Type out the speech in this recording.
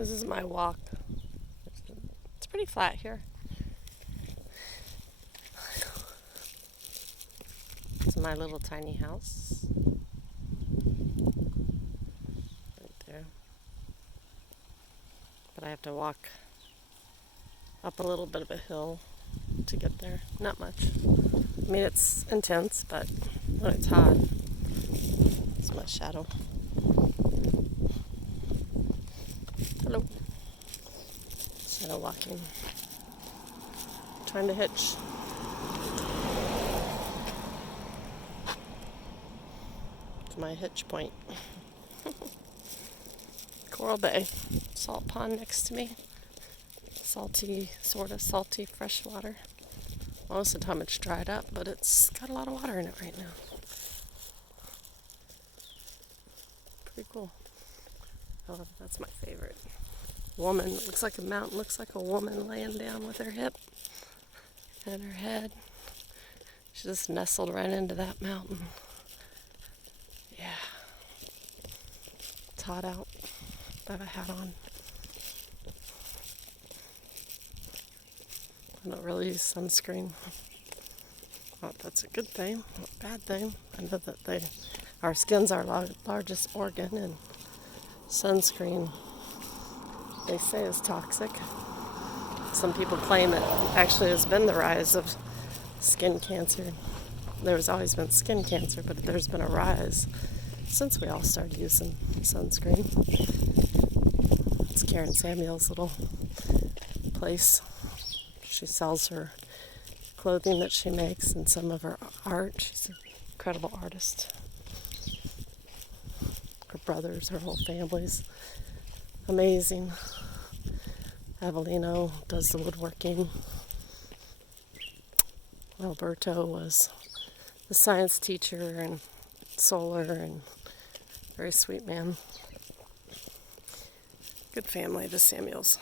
This is my walk. It's pretty flat here. It's my little tiny house. Right there. But I have to walk up a little bit of a hill to get there. Not much. I mean, it's intense, but when it's hot, it's my shadow. Hello. Shadow walking. Trying to hitch. It's my hitch point. Coral Bay. Salt pond next to me. Salty, sort of salty, fresh water. Most of the time it's dried up, but it's got a lot of water in it right now. Pretty cool. Oh, that's my favorite. Woman, looks like a mountain, looks like a woman laying down with her hip and her head. She just nestled right into that mountain. Yeah. It's hot out. I have a hat on. I don't really use sunscreen. Well, that's a good thing, not a bad thing. I know that our skin's our largest organ, and sunscreen, they say, is toxic. Some people claim it actually has been the rise of skin cancer. There's always been skin cancer, but there's been a rise since we all started using sunscreen. It's Karen Samuel's little place. She sells her clothing that she makes and some of her art. She's an incredible artist. Her brothers, her whole family's amazing. Avelino does the woodworking. Alberto was the science teacher and solar and very sweet man. Good family, the Samuels.